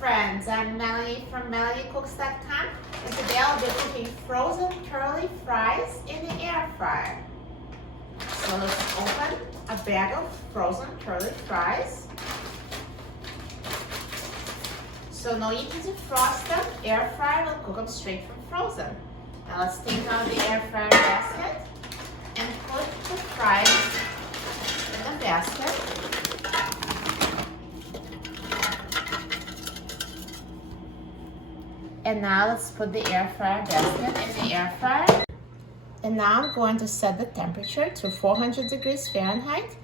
friends, I'm Melanie from MelanieCooks.com, and today I'll be cooking frozen curly fries in the air fryer. So let's open a bag of frozen curly fries. So no need to defrost them, air fryer will cook them straight from frozen. Now let's take out the air fryer basket and put the fries in the basket. And now let's put the air fryer basket in the air fryer. And now I'm going to set the temperature to 400 degrees Fahrenheit.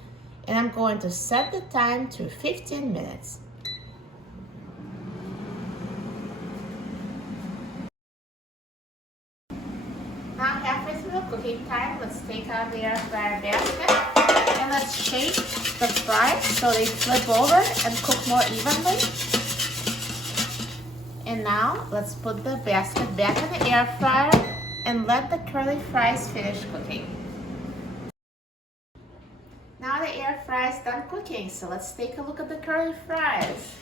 And I'm going to set the time to 15 minutes. Now halfway through the cooking time, let's take out the air fryer basket. And let's shake the fries so they flip over and cook more evenly. And now, let's put the basket back in the air fryer and let the curly fries finish cooking. Now the air fryer is done cooking, so let's take a look at the curly fries.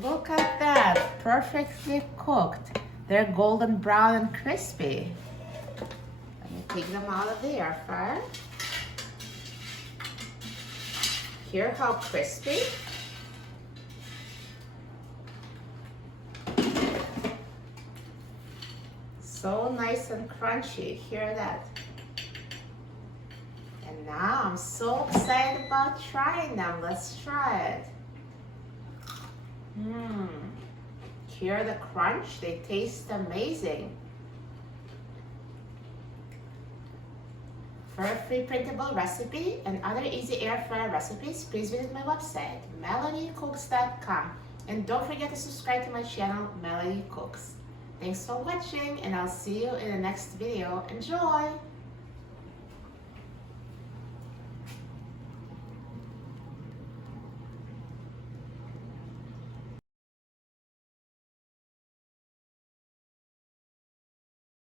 Look at that, perfectly cooked. They're golden brown and crispy. Let me take them out of the air fryer. Hear how crispy? So nice and crunchy, hear that? And now I'm so excited about trying them. Let's try it. Hear the crunch? They taste amazing. For a free printable recipe and other easy air fryer recipes, please visit my website, MelanieCooks.com. And don't forget to subscribe to my channel, Melanie Cooks. Thanks for watching, and I'll see you in the next video. Enjoy!